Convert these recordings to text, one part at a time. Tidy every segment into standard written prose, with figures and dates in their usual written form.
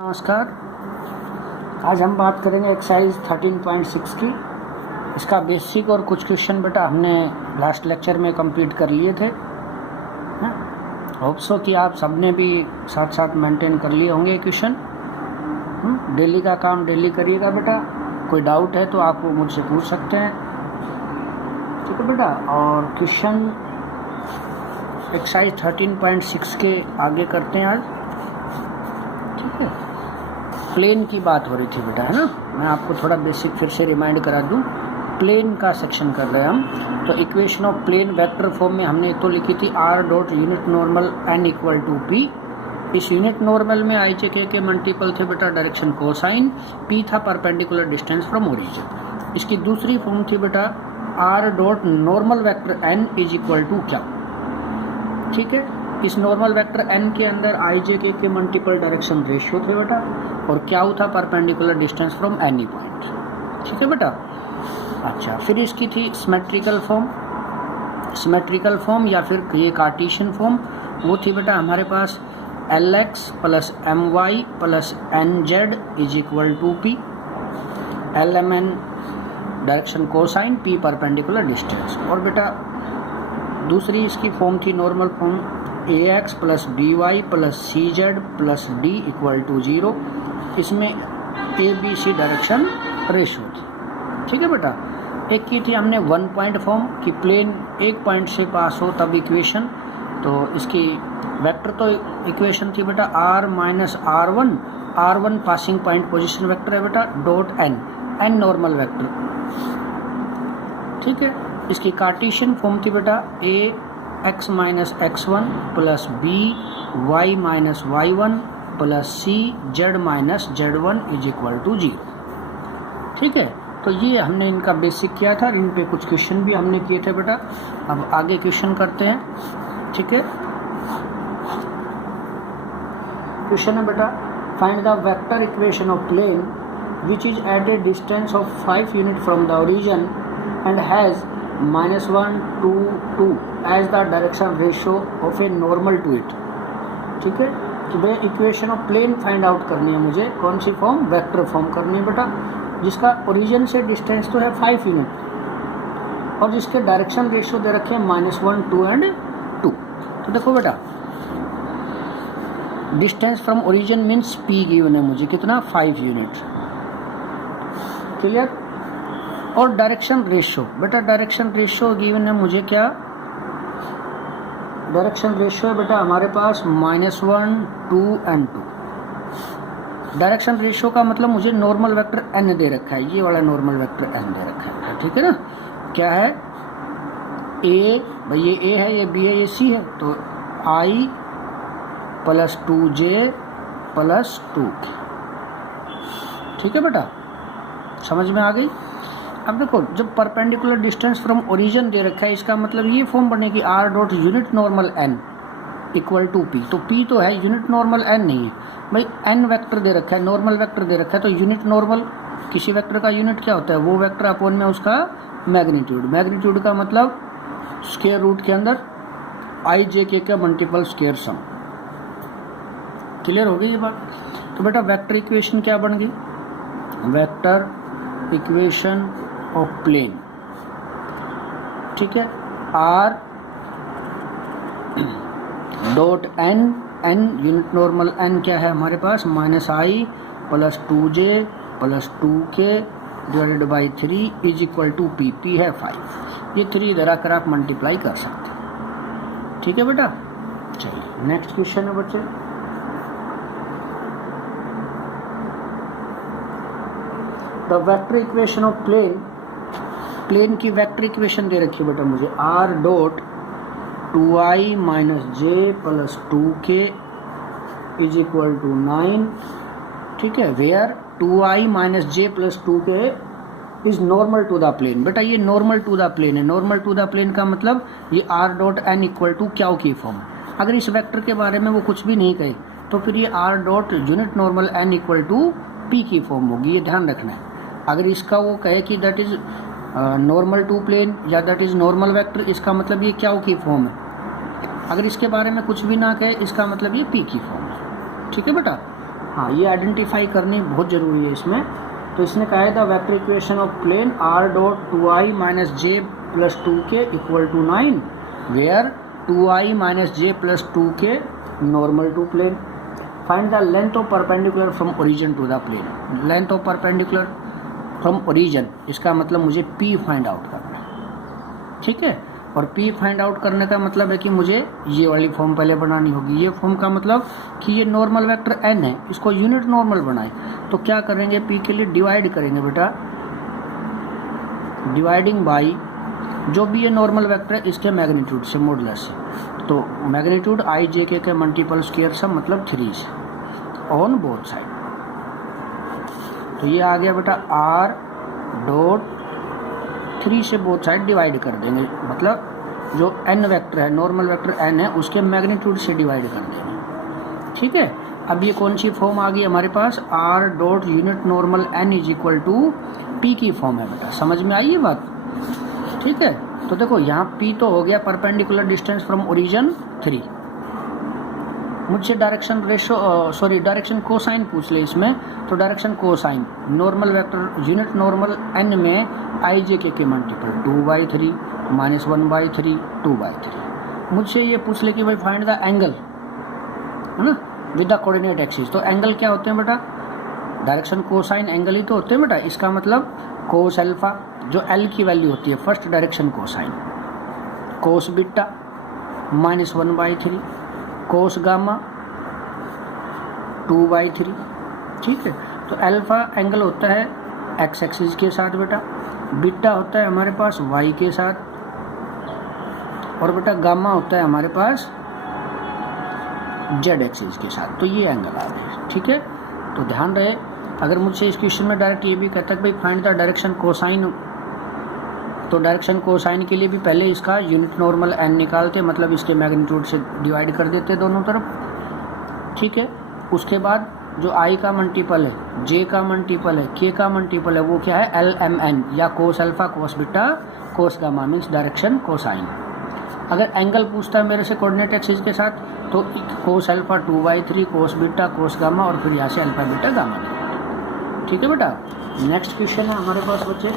नमस्कार। आज हम बात करेंगे एक्सरसाइज 13.6 की। इसका बेसिक और कुछ क्वेश्चन बेटा हमने लास्ट लेक्चर में कंप्लीट कर लिए थे। होप सो कि आप सबने भी साथ साथ मेंटेन कर लिए होंगे क्वेश्चन। डेली का काम डेली करिएगा बेटा। कोई डाउट है तो आप वो मुझसे पूछ सकते हैं, ठीक है बेटा। और क्वेश्चन एक्सरसाइज 13.6 के आगे करते हैं आज, ठीक है। प्लेन की बात हो रही थी बेटा, है ना। मैं आपको थोड़ा बेसिक फिर से रिमाइंड करा दूं। प्लेन का सेक्शन कर रहे हैं हम। तो equation of plane vector form में हमने एक तो लिखी थी R dot unit normal N equal to P. इस यूनिट नॉर्मल में आई जे के मल्टीपल थे बेटा डायरेक्शन कोसाइन, पी था परपेंडिकुलर डिस्टेंस फ्रॉम ओरिजिन। इसकी दूसरी फॉर्म थी बेटा R dot normal vector N is equal to क्या, ठीक है। इस नॉर्मल वेक्टर n के अंदर आई J K multiple direction ratio थे बेटा, और क्या था perpendicular distance from any point, ठीक है बेटा। अच्छा, फिर इसकी थी सिमेट्रिकल फॉर्म या फिर ये कार्टेशियन फॉर्म। वो थी बेटा हमारे पास Lx plus My plus Nz is equal to P, Lmn direction cosine, P perpendicular distance. और बेटा दूसरी इसकी फॉर्म थी normal form ax plus by plus cz plus d equal to 0। इसमें ABC डायरेक्शन रेशियो थी, ठीक है बेटा। एक की थी हमने वन पॉइंट फॉर्म कि प्लेन एक पॉइंट से पास हो तब इक्वेशन। तो इसकी वेक्टर तो इक्वेशन थी बेटा r minus r1 passing point position vector है बेटा, डॉट n नॉर्मल वेक्टर, ठीक है। इसकी कार्टेशियन फॉर्म थी बेटा ax minus x1 plus b y minus y1 plus c z minus z1 is equal to 0, ठीक है। तो ये हमने इनका बेसिक किया था। इन पे कुछ क्वेश्चन भी हमने किए थे बेटा। अब आगे क्वेश्चन करते हैं, ठीक है। क्वेश्चन है बेटा find the vector equation of plane which is at a distance of 5 unit from the origin and has -1 2 2 as the direction ratio of a normal to it, ठीक है। तो भाई equation of plane find out करनी है मुझे। कौन सी form? Vector form करनी है बेटा, जिसका ओरिजिन से डिस्टेंस तो है 5 यूनिट और जिसके डायरेक्शन रेशियो दे रखे हैं -1 2 एंड 2। तो देखो बेटा distance from origin means P given है मुझे, कितना 5 यूनिट, क्लियर। और डायरेक्शन रेशियो बेटा, डायरेक्शन रेशियो गिवन है मुझे क्या, डायरेक्शन रेशियो है बेटा हमारे पास -1 2 एंड 2। डायरेक्शन रेशियो का मतलब मुझे नॉर्मल वेक्टर n दे रखा है, ये वाला नॉर्मल वेक्टर n दे रखा है, ठीक है ना। क्या है a, भाई ये a है, ये b है, ये c है। तो i plus 2j plus 2k, ठीक है बेटा, समझ में आ गई। अब देखो जब परपेंडिकुलर डिस्टेंस फ्रॉम ओरिजिन दे रखा है, इसका मतलब ये फॉर्म बनेगी r dot unit normal n equal to p। तो p तो है, यूनिट नॉर्मल n नहीं है भाई। n वेक्टर दे रखा है, नॉर्मल वेक्टर दे रखा है, तो यूनिट नॉर्मल किसी वेक्टर का यूनिट क्या होता है, वो वेक्टर अपॉन में उसका मैग्नीट्यूड। मैग्नीट्यूड का मतलब स्क्वायर रूट के अंदर आई जे के का मल्टीपल स्क्वायर सम। क्लियर हो गई ये बात। तो बेटा वेक्टर इक्वेशन क्या बन गई, वेक्टर इक्वेशन ऑफ प्लेन, ठीक है। r dot n unit normal n क्या है हमारे पास, -i plus 2j plus 2k divided by 3 is equal to p है 5। ये 3 इधर आकर आप मल्टीप्लाई कर सकते हैं, ठीक है बेटा। चलिए नेक्स्ट क्वेश्चन है बच्चे। The vector equation of plane की वेक्टर इक्वेशन दे रखी है बेटा मुझे r dot 2i minus J plus 2k is equal to 9, ठीक है। Where 2i minus J plus 2k is normal to the plane. बेटा ये नॉर्मल टू द प्लेन है। नॉर्मल टू द प्लेन का मतलब ये r dot n equal to क्या की फॉर्म। अगर इस वेक्टर के बारे में वो कुछ भी नहीं कहे तो फिर ये r dot unit normal n equal to p की फॉर्म होगी, ये ध्यान रखना है। अगर इसका वो कहे कि that is normal to plane या दैट इज नॉर्मल वेक्टर, इसका मतलब ये क्या की फॉर्म है। अगर इसके बारे में कुछ भी ना कहे, इसका मतलब ये p की फॉर्म है, ठीक है बेटा। हाँ, ये आइडेंटिफाई करनी बहुत ज़रूरी है इसमें। तो इसने कहा है the vector equation of plane r dot 2i minus J plus 2k equal to 9 where 2i minus J plus 2k normal to plane. Find the length of perpendicular from origin to the plane. Length of perpendicular from origin, इसका मतलब मुझे p find out करना है, ठीक है। और p find out करने का मतलब है कि मुझे ये वाली फॉर्म पहले बनानी होगी। ये फॉर्म का मतलब कि ये नॉर्मल वेक्टर n है, इसको यूनिट नॉर्मल बनाए। तो क्या करेंगे, p के लिए डिवाइड करेंगे बेटा, डिवाइडिंग बाई जो भी ये नॉर्मल वेक्टर है इसके मैग्नीट्यूड से, मॉडुलस से। तो मैग्नीट्यूड i j k के मल्टीपल स्क्वायर सब मतलब 3 से ऑन बोथ साइड। तो ये आ गया बेटा r डॉट 3 से बोथ साइड डिवाइड कर देंगे, मतलब जो n वेक्टर है, नॉर्मल वेक्टर n है, उसके मैग्नीट्यूड से डिवाइड कर देंगे, ठीक है। अब ये कौन सी फॉर्म आ गई हमारे पास, r dot unit normal n is equal to p की फॉर्म है बेटा। समझ में आई ये बात, ठीक है। तो देखो यहाँ p तो हो गया परपेंडिकुलर डिस्टेंस फ्रॉम ओरिजिन 3। मुझसे डायरेक्शन रेशो डायरेक्शन कोसाइन पूछ ले इसमें। तो direction cosine normal vector unit normal n में i j k के मल्टीपल 2/3 माइनस 1/3 2/3। मुझसे ये पूछ ले कि भाई फाइंड द एंगल, है ना, विद द कोऑर्डिनेट एक्सिस। तो एंगल क्या होते हैं बेटा, डायरेक्शन कोसाइन एंगल ही तो होते हैं बेटा। इसका मतलब कोस अल्फा जो l की वैल्यू होती है first direction cosine, cos beta minus 1/3, cos gamma 2/3, ठीक है। तो अल्फा एंगल होता है एक्स एक्सिस के साथ बेटा, बीटा होता है हमारे पास वाई के साथ, और बेटा गामा होता है हमारे पास जेड एक्सिस के साथ। तो ये एंगल आ रहे हैं, ठीक है। तो ध्यान रहे, अगर मुझसे इस क्वेश्चन में डायरेक्ट ये भी कहता है कि भाई फाइंड द डायरेक्शन कोसाइन, तो डायरेक्शन कोसाइन के लिए भी पहले इसका यूनिट नॉर्मल n निकालते, मतलब इसके मैग्नीट्यूड से डिवाइड कर देते दोनों तरफ, ठीक है। उसके बाद जो i का मल्टीपल है, j का मल्टीपल है, k का मल्टीपल है, वो क्या है lmn या cos alpha cos beta cos gamma, means direction cosine. अगर एंगल पूछता है मेरे से कोऑर्डिनेट एक्सिस के साथ, तो cos alpha 2/3 cos beta cos gamma, और फिर यहाँ से अल्फा बीटा गामा, ठीक है बेटा। नेक्स्ट क्वेश्चन है हमारे पास बच्चे,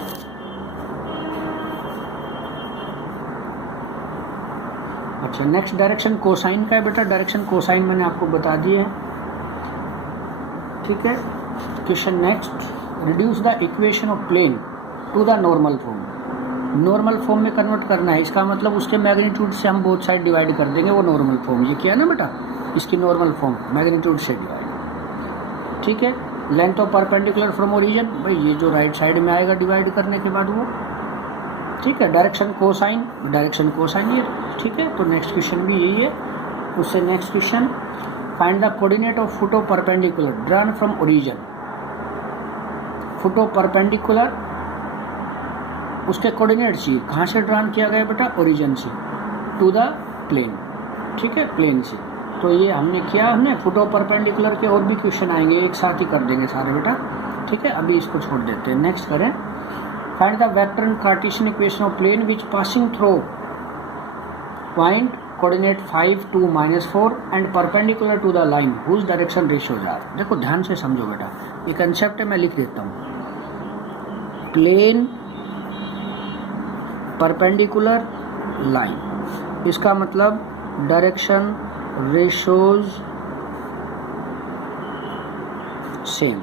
अच्छा नेक्स्ट डायरेक्शन कोसाइन का है बेटा। डायरेक्शन कोसाइन मैंने आपको बता दिए हैं, ठीक है। Question next, reduce the equation of plane to the normal form. Normal form में कन्वर्ट करना है, इसका मतलब उसके मैग्नीट्यूड से हम बोथ साइड डिवाइड कर देंगे, वो नॉर्मल फॉर्म। ये क्या है ना बेटा, इसकी नॉर्मल फॉर्म मैग्नीट्यूड से डिवाइड, ठीक है। Length of perpendicular from origin, भाई ये जो राइट साइड में आएगा डिवाइड करने के बाद वो, ठीक है। डायरेक्शन कोसाइन ये, ठीक है। तो नेक्स्ट क्वेश्चन भी यही है। उससे next question, find the coordinate of foot of perpendicular drawn from origin. Foot of perpendicular उसके कोऑर्डिनेट चाहिए, कहाँ से ड्रॉन किया गया बेटा, ओरिजिन से टू द प्लेन, ठीक है, प्लेन से। तो ये हमने किया, हमने फुट ऑफ परपेंडिकुलर के और भी क्वेश्चन आएंगे, एक साथ ही कर देंगे सारे बेटा, ठीक है। अभी इसको छोड़ देते हैं, नेक्स्ट करें। Find the vector and Cartesian equation of plane which passing through point coordinate 5 2 -4 and perpendicular to the line whose direction ratios are. देखो ध्यान से समझो बेटा, ये कंसेप्ट है, मैं लिख देता हूँ। प्लेन परपेंडिकुलर लाइन, इसका मतलब डायरेक्शन रेशियोज सेम,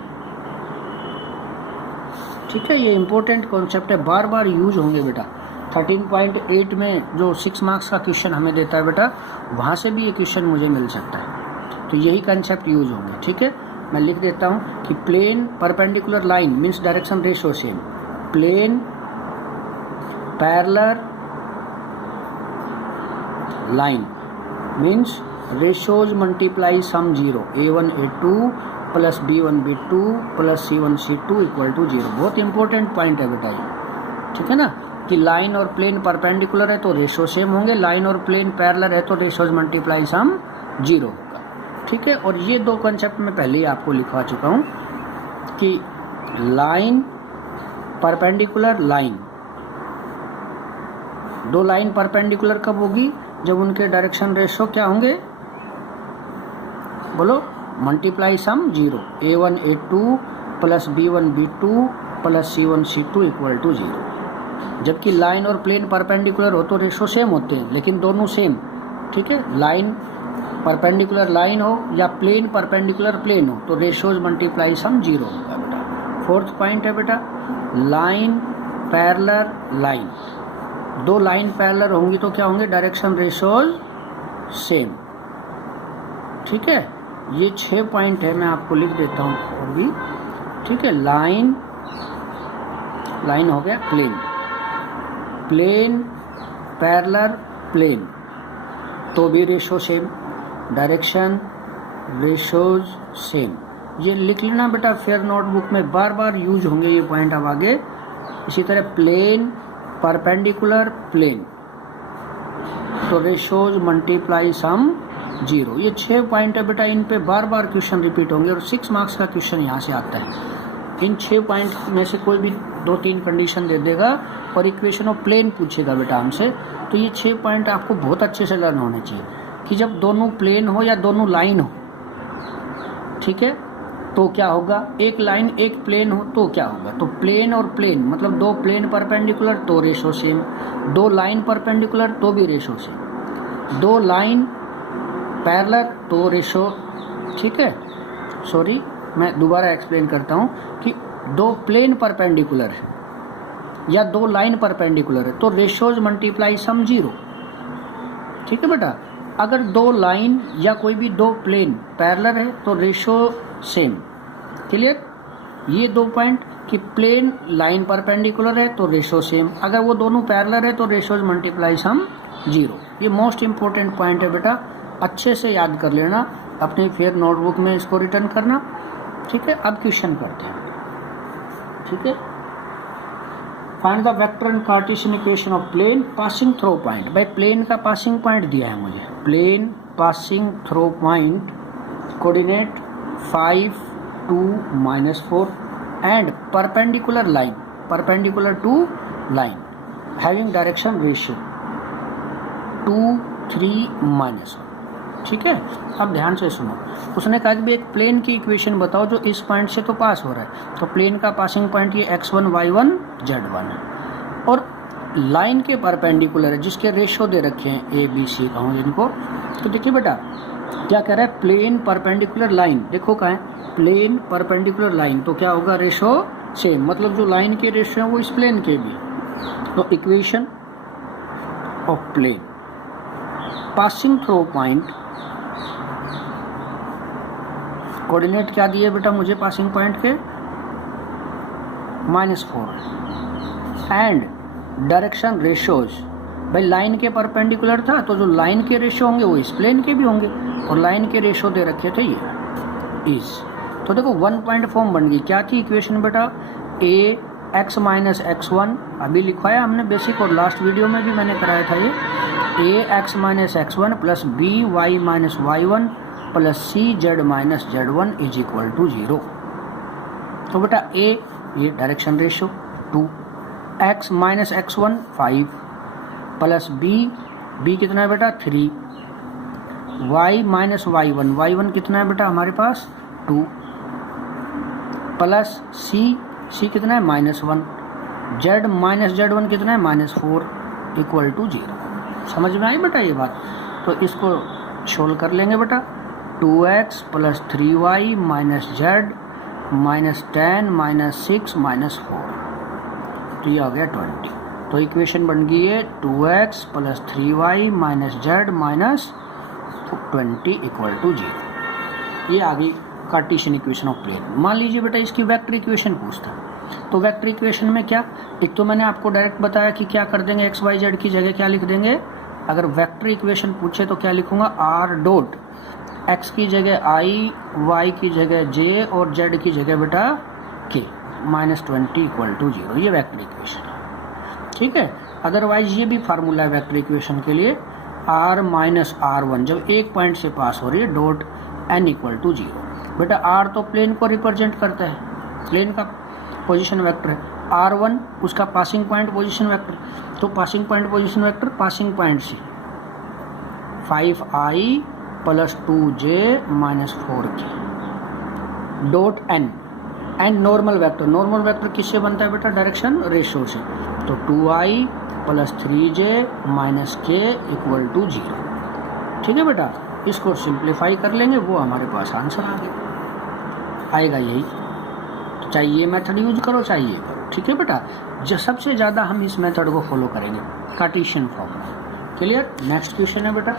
ठीक है। ये इंपॉर्टेंट कॉन्सेप्ट है, बार बार यूज होंगे बेटा। 13.8 में जो 6 मार्क्स का क्वेश्चन हमें देता है बेटा, वहाँ से भी ये क्वेश्चन मुझे मिल सकता है। तो यही कंसेप्ट यूज होंगे, ठीक है। मैं लिख देता हूँ कि plane perpendicular line means direction ratio same, plane parallel line means ratios multiply sum 0, a1 a2 plus b1 b2 plus c1 c2 equal to 0। बहुत इंपॉर्टेंट पॉइंट है बेटा ये, ठीक है ना, कि लाइन और प्लेन परपेंडिकुलर है तो रेशियो सेम होंगे, लाइन और प्लेन पैरेलल है तो रेशियोज मल्टीप्लाई सम 0 होगा, ठीक है। और ये दो कंसेप्ट मैं पहले ही आपको लिखवा चुका हूँ कि लाइन परपेंडिकुलर लाइन, दो लाइन परपेंडिकुलर कब होगी, जब उनके डायरेक्शन रेशियो क्या होंगे, बोलो multiply sum 0, a1 a2 plus b1 b2 plus c1 c2 equal to 0। जबकि लाइन और प्लेन परपेंडिकुलर हो तो रेशो सेम होते हैं, लेकिन दोनों सेम, ठीक है। लाइन परपेंडिकुलर लाइन हो या प्लेन परपेंडिकुलर प्लेन हो तो रेशोज मल्टीप्लाई सम 0 होगा बेटा। फोर्थ पॉइंट है बेटा, लाइन पैरेलल लाइन। दो लाइन पैरेलल होंगी तो क्या होंगे, डायरेक्शन रेशोज सेम, ठीक है। ये 6 पॉइंट है, मैं आपको लिख देता हूँ और भी, ठीक है। लाइन, लाइन हो गया प्लेन, प्लेन पैरेलल प्लेन तो भी ratio same, direction ratios same. ये लिख लेना बेटा, फेयर नोटबुक में बार बार यूज होंगे ये पॉइंट अब आगे। इसी तरह प्लेन परपेंडिकुलर प्लेन तो रेशोज मल्टीप्लाई सम 0। ये 6 पॉइंट है बेटा, इन पे बार बार क्वेश्चन रिपीट होंगे और 6 मार्क्स का क्वेश्चन यहाँ से आता है। इन 6 पॉइंट में से कोई भी 2-3 कंडीशन दे देगा और इक्वेशन ऑफ प्लेन पूछेगा बेटा हमसे, तो ये 6 पॉइंट आपको बहुत अच्छे से लर्न होने चाहिए कि जब दोनों प्लेन हो या दोनों लाइन हो, ठीक है, तो क्या होगा, एक लाइन एक प्लेन हो तो क्या होगा, तो प्लेन और प्लेन मतलब दो प्लेन परपेंडिकुलर तो रेशो सेम, दो लाइन परपेंडिकुलर तो भी रेशो सेम, दो लाइन पैरेलल तो रेशो, ठीक है। सॉरी, मैं दोबारा एक्सप्लेन करता हूँ कि दो प्लेन परपेंडिकुलर है या दो लाइन परपेंडिकुलर है तो रेशोज मल्टीप्लाई सम 0, ठीक है बेटा। अगर दो लाइन या कोई भी दो प्लेन पैरेलल है तो रेशो सेम, क्लियर। ये 2 पॉइंट कि प्लेन लाइन परपेंडिकुलर है तो रेशो सेम, अगर वो दोनों पैरेलल है तो रेशोज मल्टीप्लाई सम 0। ये मोस्ट इंपॉर्टेंट पॉइंट है बेटा, अच्छे से याद कर लेना, अपने फेयर नोटबुक में इसको रिटर्न करना, ठीक है। अब क्वेश्चन करते हैं, ठीक है। Find the vector and Cartesian equation of plane passing through point. भाई प्लेन का पासिंग पॉइंट दिया है मुझे, plane passing through point coordinate 5, 2, -4 and perpendicular line, perpendicular to line having direction ratio 2, 3, -1, ठीक है। अब ध्यान से सुनो, उसने कहा कि एक प्लेन की इक्वेशन बताओ जो इस पॉइंट से तो पास हो रहा है, तो प्लेन का पासिंग पॉइंट ये x1, y1, z1 है और लाइन के परपेंडिकुलर है जिसके रेशो दे रखे हैं a, b, c कहूँ जिनको। तो देखिए बेटा क्या कह रहा है, प्लेन परपेंडिकुलर लाइन, देखो क्या है, प्लेन परपेंडिकुलर लाइन तो क्या होगा, रेशो सेम, मतलब जो लाइन के रेशो है वो इस प्लेन के भी। तो equation of plane passing through point, coordinate क्या दिए बेटा मुझे पासिंग पॉइंट के, -4 एंड डायरेक्शन रेशोज। भाई लाइन के परपेंडिकुलर था तो जो लाइन के रेशो होंगे वो इस प्लेन के भी होंगे और लाइन के रेशो दे रखे थे ये इस। तो देखो 1 पॉइंट फॉर्म बन गई, क्या थी इक्वेशन बेटा, a x - x1 अभी लिखवाया हमने बेसिक और लास्ट वीडियो में भी मैंने कराया था ये, a x - x1 plus b y - y1 plus c z - z1 is equal to 0। तो बेटा a ये direction ratio 2, x - x1 5 plus b कितना है बेटा 3, y - y1 कितना है बेटा हमारे पास 2 प्लस c कितना है -1, z - z1 कितना है -4 इक्वल टू 0। समझ में आई बेटा ये बात। तो इसको सोल्व कर लेंगे बेटा, 2x प्लस 3y - z -10 -6 -4, तो ये आ गया 20। तो इक्वेशन बन गई है 2x plus 3y - z -20 equal to 0। ये आ गई कार्टेशियन इक्वेशन ऑफ प्लेन। मान लीजिए बेटा इसकी वेक्टर इक्वेशन पूछता, तो वेक्टर इक्वेशन में क्या, एक तो मैंने आपको डायरेक्ट बताया कि क्या कर देंगे, एक्स वाई जेड की जगह क्या लिख देंगे। अगर वेक्टर इक्वेशन पूछे तो क्या लिखूंगा, आर डॉट एक्स की जगह आई, वाई की जगह जे और जेड की जगह बेटा के -20 इक्वल टू 0। ये वेक्टर इक्वेशन है, ठीक है। अदरवाइज ये भी फार्मूला है वेक्टर इक्वेशन के लिए, r - r1 जब एक पॉइंट से पास हो रही है डॉट n इक्वल टू 0। बेटा r तो प्लेन को रिप्रेजेंट करता है, प्लेन का पोजीशन वेक्टर है, r1 उसका पासिंग पॉइंट पोजीशन वेक्टर, तो passing point position vector passing point से 5i plus 2j - 4k dot n, n normal vector किससे बनता है बेटा, डायरेक्शन रेशियो से, तो 2i plus 3j minus k equal to 0। ठीक है बेटा, इसको सिंप्लीफाई कर लेंगे, वो हमारे पास आंसर आएगा यही। तो चाहे ये मेथड यूज करो चाहे ये करो, ठीक है बेटा। जो सबसे ज़्यादा हम इस मेथड को फॉलो करेंगे, Cartesian form. Clear. Next question है बेटा,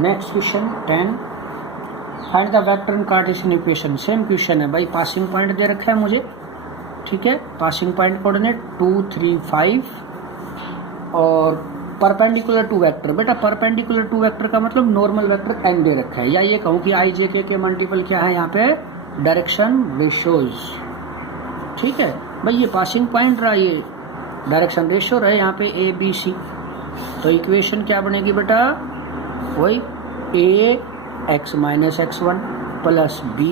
next question 10, find the vector in Cartesian equation. Same question है भाई, पासिंग पॉइंट दे रखा है मुझे, ठीक है, पासिंग पॉइंट कोऑर्डिनेट 2, 3, 5 और परपेंडिकुलर टू वेक्टर। बेटा परपेंडिकुलर टू वेक्टर का मतलब नॉर्मल वेक्टर n दे रखा है, या ये कहूँ कि i j k के मल्टीपल क्या है यहाँ पे, डायरेक्शन रेशियोज। ठीक है भाई, ये पासिंग पॉइंट रहा, ये डायरेक्शन रेशियो रहे यहाँ पे a b c। तो इक्वेशन क्या बनेगी बेटा, वही a x minus x1 plus b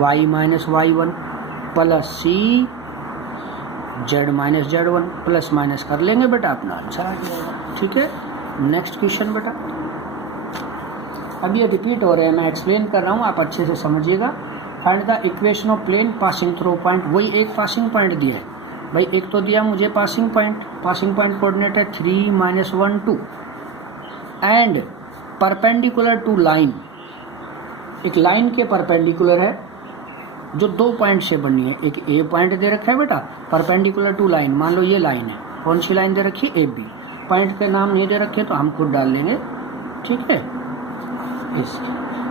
y minus y1 plus c z minus z1 plus minus कर लेंगे बेटा, अपना आंसर आ जाएगा। ठीक है। नेक्स्ट क्वेश्चन बेटा, अब ये रिपीट हो रहे हैं, मैं एक्सप्लेन कर रहा हूँ, आप अच्छे से समझिएगा। Find the equation of plane passing through point. वही एक पासिंग पॉइंट दिया है भाई, एक तो दिया मुझे पासिंग पॉइंट कोऑर्डिनेट है 3, -1, 2 एंड परपेंडिकुलर टू लाइन, एक लाइन के परपेंडिकुलर है जो 2 पॉइंट से बनी है। एक ए पॉइंट दे रखा है बेटा परपेंडिकुलर टू लाइन, मान लो ये लाइन है, कौन सी लाइन दे रखी है, ए बी। पॉइंट के नाम नहीं दे रखे तो हम खुद डाल लेंगे, ठीक है।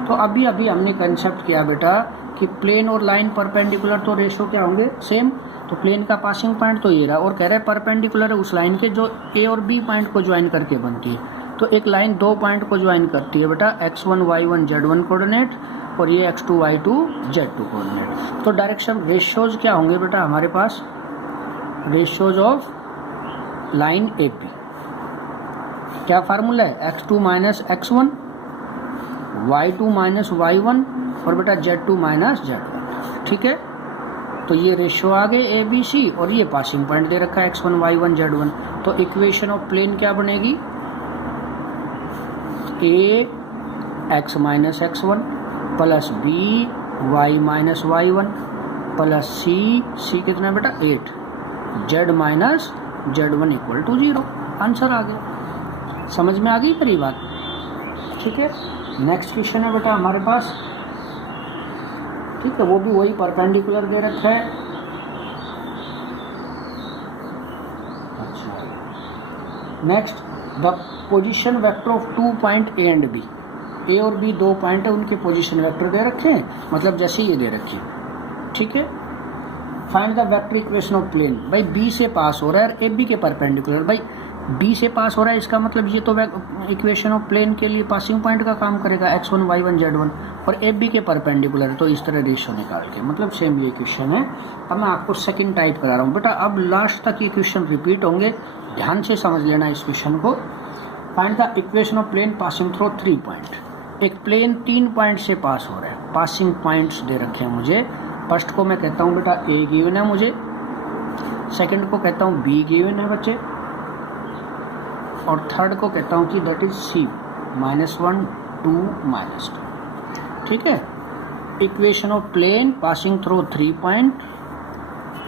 तो अभी हमने कंसेप्ट किया बेटा कि प्लेन और लाइन परपेंडिकुलर तो रेशियो क्या होंगे, सेम। तो प्लेन का पासिंग पॉइंट तो ये रहा, और कह रहे हैं परपेंडिकुलर है उस लाइन के जो ए और बी पॉइंट को ज्वाइन करके बनती है। तो एक लाइन 2 पॉइंट को ज्वाइन करती है बेटा, x1 y1 z1 कोऑर्डिनेट और ये x2 y2 z2 कोऑर्डिनेट। तो डायरेक्शन रेशियोज क्या होंगे बेटा हमारे पास, ratios of line A B. क्या फार्मूला है, x2 minus x1 y2 minus y1 और बेटा z2 माइनस z1। ठीक है, तो ये रेशियो आ गए ए बी सी, और ये पासिंग पॉइंट दे रखा है x1 y1 z1। तो इक्वेशन ऑफ प्लेन क्या बनेगी, A x minus x1 plus B y minus y1 plus C कितना बेटा 8, z minus z1 equal to 0। Answer आ गया, समझ में आ गई मेरी बात। ठीक है। नेक्स्ट क्वेश्चन है बेटा हमारे पास, ठीक है, वो भी वही परपेंडिकुलर दे रखा है। अच्छा, next the position vector of 2 point A and B. A और बी 2 पॉइंट है, उनके पोजीशन वेक्टर दे रखे हैं, मतलब जैसे ये दे रखे हैं। ठीक है। Find the vector equation of plane. भाई बी से पास हो रहा है और ए बी के परपेंडिकुलर। भाई बी से पास हो रहा है, इसका मतलब ये तो इक्वेशन ऑफ प्लेन के लिए पासिंग पॉइंट का काम करेगा, x1 y1 z1, और ए बी के परपेंडिकुलर, तो इस तरह रेशियो निकाल के, मतलब सेम ये क्वेश्चन है। अब मैं आपको सेकंड टाइप करा रहा हूँ बेटा, अब लास्ट तक ये क्वेश्चन रिपीट होंगे, ध्यान से समझ लेना इस क्वेश्चन को। Find the equation of plane passing through 3 point. एक प्लेन 3 पॉइंट से पास हो रहा है, पासिंग पॉइंट्स दे रखे हैं मुझे। फर्स्ट को मैं कहता हूँ बेटा ए गिवन है मुझे, सेकंड को कहता हूँ बी गिवन है बच्चे, और थर्ड को कहता हूँ कि दैट इज सी, -1 2 -2। ठीक है। Equation of plane passing through 3 point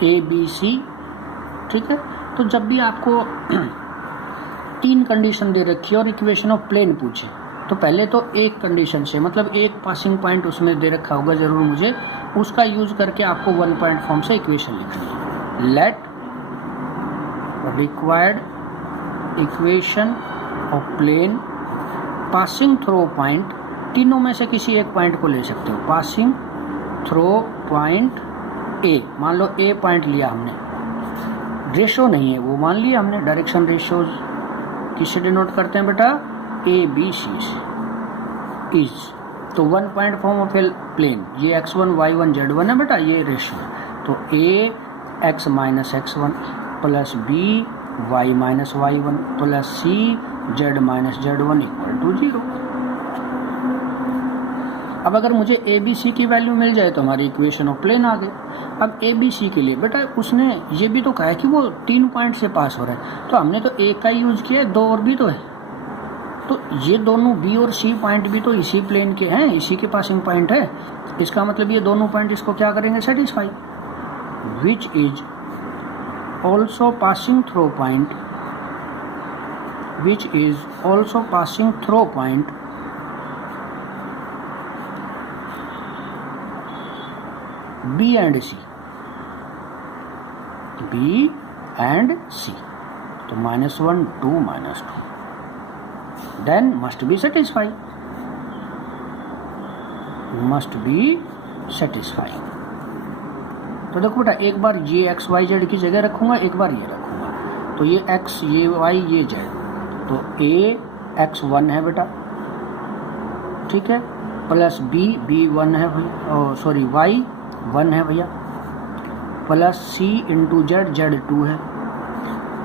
A B C. ठीक है। तो जब भी आपको 3 कंडीशन दे रखी है और इक्वेशन ऑफ प्लेन पूछे, तो पहले तो एक कंडीशन से, मतलब एक पासिंग पॉइंट उसमें दे रखा होगा जरूर मुझे, उसका यूज करके आपको 1 पॉइंट फॉर्म से इक्वेशन लिखनी है। Let required equation of plane passing through point, तीनों में से किसी एक पॉइंट को ले सकते हो। पासिंग थ्रू पॉइंट ए, मान लो ए पॉइंट लिया हमने, रेशो नहीं है वो, मान लिया हमने। डायरेक्शन रेशियोज किससे डिनोट करते हैं बेटा, ए बी सी से। इज तो 1 point form of a plane, ये x1 y1 z1 है बेटा, ये रेशियो। तो a x minus x1 plus B y minus y1 plus c z minus z1 equal to 0। अब अगर मुझे ए बी सी की वैल्यू मिल जाए तो हमारी इक्वेशन ऑफ प्लेन आ गई। अब ए बी सी के लिए बेटा उसने ये भी तो कहा है कि वो 3 पॉइंट से पास हो रहा है, तो हमने तो एक का यूज किया है, 2 और भी तो है, तो ये दोनों बी और सी पॉइंट भी तो इसी प्लेन के हैं, इसी के पासिंग पॉइंट है। इसका मतलब ये दोनों पॉइंट इसको क्या करेंगे, satisfy. Which is also passing through point, which is also passing through point B and C, B and C, तो -1 2 -2 then must be satisfy, must be satisfying। तो देखो बेटा एक बार ये एक्स वाई जेड की जगह रखूंगा, एक बार ये रखूंगा, तो ये एक्स ये वाई ये जेड, तो ए एक्स 1 है बेटा, ठीक है, प्लस बी 1 है भैया, सॉरी वाई 1 है भैया, प्लस सी इंटू जेड 2 है,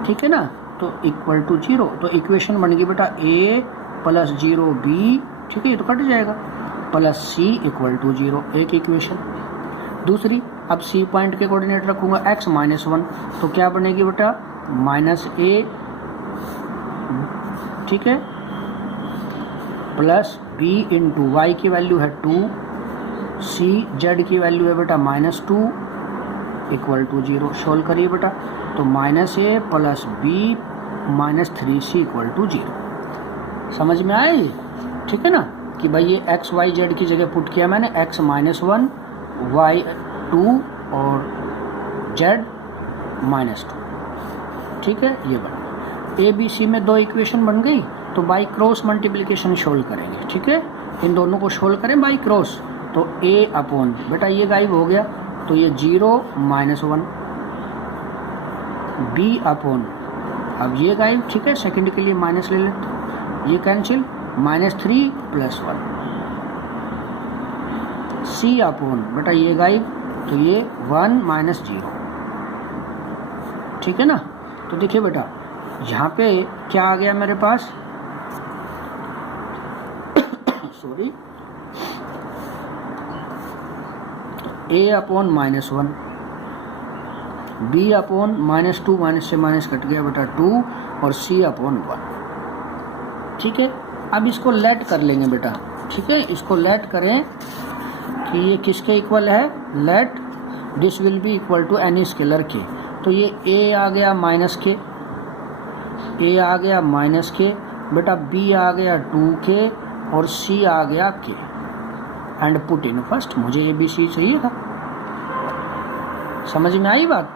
ठीक है ना, तो इक्वल टू 0। तो इक्वेशन बन गई बेटा ए प्लस 0 बी, ठीक है, ये तो कट जाएगा, प्लस सी इक्वल टू 0, एक इक्वेशन। दूसरी, अब सी पॉइंट के कोऑर्डिनेट रखूंगा x -1, तो क्या बनेगी बेटा -a, ठीक है, प्लस b इंटू वाई की वैल्यू है 2, सी जेड की वैल्यू है बेटा -2 इक्वल टू 0। सोल्व करिए बेटा, तो -a plus b -3c equal to 0। समझ में आई, ठीक है ना, कि भाई ये x y z की जगह पुट किया मैंने, x -1 y 2 और z -2, ठीक है, ये बना। ए बी सी में 2 इक्वेशन बन गई, तो बाई क्रॉस मल्टीप्लिकेशन सोल्व करेंगे, ठीक है, इन दोनों को सोल्व करें बाई क्रॉस, तो a अपॉन बेटा ये गायब हो गया, तो ये 0 -1, b अपॉन, अब ये गायब, ठीक है, सेकंड के लिए माइनस ले लेते, ये कैंसिल, -3 + 1, c अपॉन बेटा ये गायब, तो ये 1 - 0, ठीक है ना। तो देखिए बेटा यहाँ पे क्या आ गया मेरे पास, sorry, a upon -1, b upon -2, minus से माइनस कट गया बेटा 2, और c अपॉन 1, ठीक है। अब इसको लेट कर लेंगे बेटा, ठीक है, इसको लेट करें कि ये किसके इक्वल है, let this will be equal to any scalar के, तो ये a आ गया -k, a आ गया -k, बेटा b आ गया 2k, और c आ गया k, and put in first, मुझे ए बी सी चाहिए था। समझ में आई बात,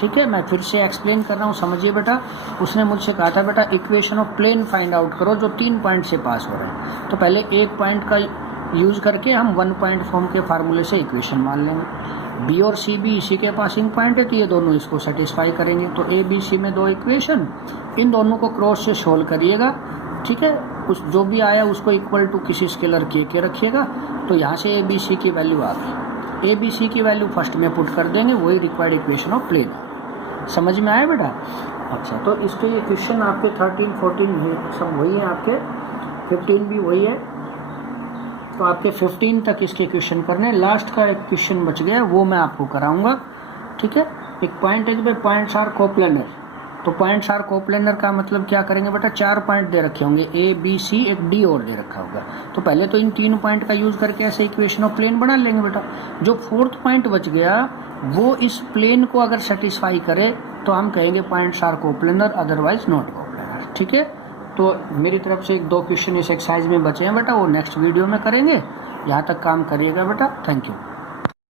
ठीक है, मैं फिर से एक्सप्लेन कर रहा हूँ, समझिए बेटा। उसने मुझसे कहा था बेटा equation of plane find out करो जो 3 पॉइंट से पास हो रहे हैं, तो पहले एक पॉइंट का यूज करके हम 1 पॉइंट फॉर्म के फार्मूले से इक्वेशन मान लेंगे। बी और सी भी इसी के पासिंग पॉइंट है, तो ये दोनों इसको सेटिस्फाई करेंगे। तो ए बी सी में 2 इक्वेशन, इन दोनों को क्रॉस से सोल्व करिएगा, ठीक है, उस जो भी आया उसको इक्वल टू किसी स्केलर के रखिएगा। तो यहाँ से ए बी सी की वैल्यू आ गई, ए बी सी की वैल्यू फर्स्ट में पुट कर देंगे, वही रिक्वायर्ड इक्वेशन ऑफ प्लेन। समझ में आया बेटा? अच्छा, तो इसके ये क्वेश्चन आपके 13, 14 ये सब वही है, आपके 15 भी वही है, तो आपके 15 तक इसके क्वेश्चन करने। लास्ट का एक क्वेश्चन बच गया, वो मैं आपको कराऊंगा, ठीक है। एक पॉइंट है कि भाई पॉइंट्स आर कोप्लेनर, तो पॉइंट्स आर कोप्लेनर का मतलब क्या करेंगे बेटा, 4 पॉइंट दे रखे होंगे, ए बी सी, एक डी और दे रखा होगा, तो पहले तो इन 3 पॉइंट का यूज करके ऐसे इक्वेशन ऑफ प्लेन बना लेंगे बेटा। जो 4th पॉइंट बच गया वो इस प्लेन को अगर सेटिस्फाई करे तो हम कहेंगे points are coplanar, otherwise not coplanar, ठीक है। तो मेरी तरफ से 1-2 क्वेश्चन इस एक्सरसाइज में बचे हैं बेटा, वो नेक्स्ट वीडियो में करेंगे। यहाँ तक काम करिएगा बेटा, थैंक यू।